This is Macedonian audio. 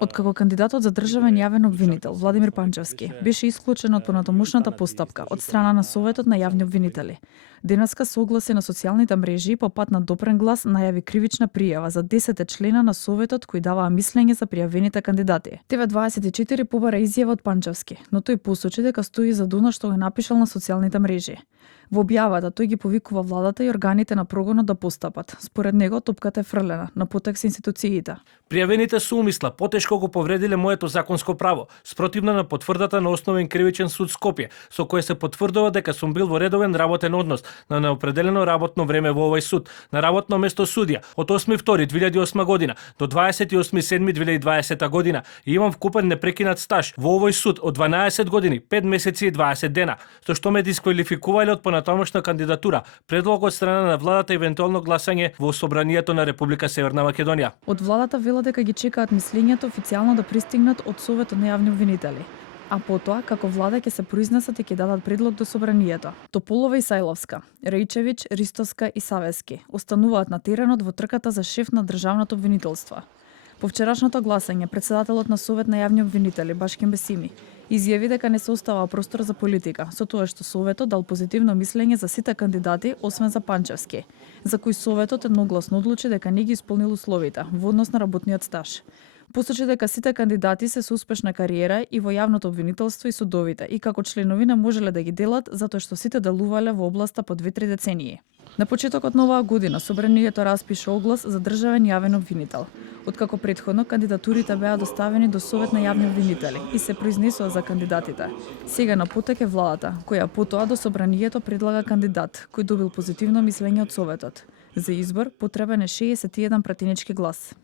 Откако кандидатот за државен јавен обвинител Владимир Панчевски беше исклучен од понатамушната постапка од страна на Советот на јавни обвинители, денеска се огласи на социјалните мрежи по пат на допрен глас најави кривична пријава за 10 члена на Советот кои даваа мислење за пријавените кандидати. ТВ24 побара изјава од Панчевски, но тој посочи дека стои зад она што го напишал на социјалните мрежи. Во објавата тој ги повикува владата и органите на прогонот да постапат. Според него топката е фрлена на потек со институциите. Пријавените со умисла потешко го повредиле моето законско право, спротивно на потврдата на Основен кривичен суд Скопје, со кој се потврдува дека сум бил во редовен работен однос на неопределено работно време во овој суд, на работно место судија, од 8.2.2008 година до 28.7.2020 година и имам вкупен непрекинат стаж во овој суд од 12 години, 5 месеци и 20 дена, со што ме дисквалификувале од понатамошна кандидатура, предлог од страна на владата и евентуално гласање во Собранието на Република Северна Македонија. Од владата велат дека ги чекаат мислењето официјално да пристигнат од Советот на јавни обвинители, а потоа како влада ќе се произнесат и ќе дадат предлог до Собранието. Тополова и Сајловска, Рејчевиќ, Ристоска и Савески остануваат на теренот во трката за шеф на државното обвинителство. По вчерашното гласање, председателот на Совет на јавни обвинители Башкем Бесими изјави дека не се остава простор за политика, со тоа што Советот дал позитивно мислење за сите кандидати, освен за Панчевски, за кој Советот едногласно одлучи дека не ги исполнил условите во однос на работниот стаж. Посочи дека сите кандидати се со успешна кариера и во јавното обвинителство и судовите и како членови не можеле да ги делат затоа што сите делувале во областа по 2-3 децении. На почетокот на оваа година Собранието распише оглас за државен јавен обвинител, откако претходно кандидатурите беа доставени до Совет на јавни обвинители и се произнесува за кандидатите. Сега на потек е владата, која потоа до Собранието предлага кандидат кој добил позитивно мислење од Советот. За избор потребен е 61 пратенички глас.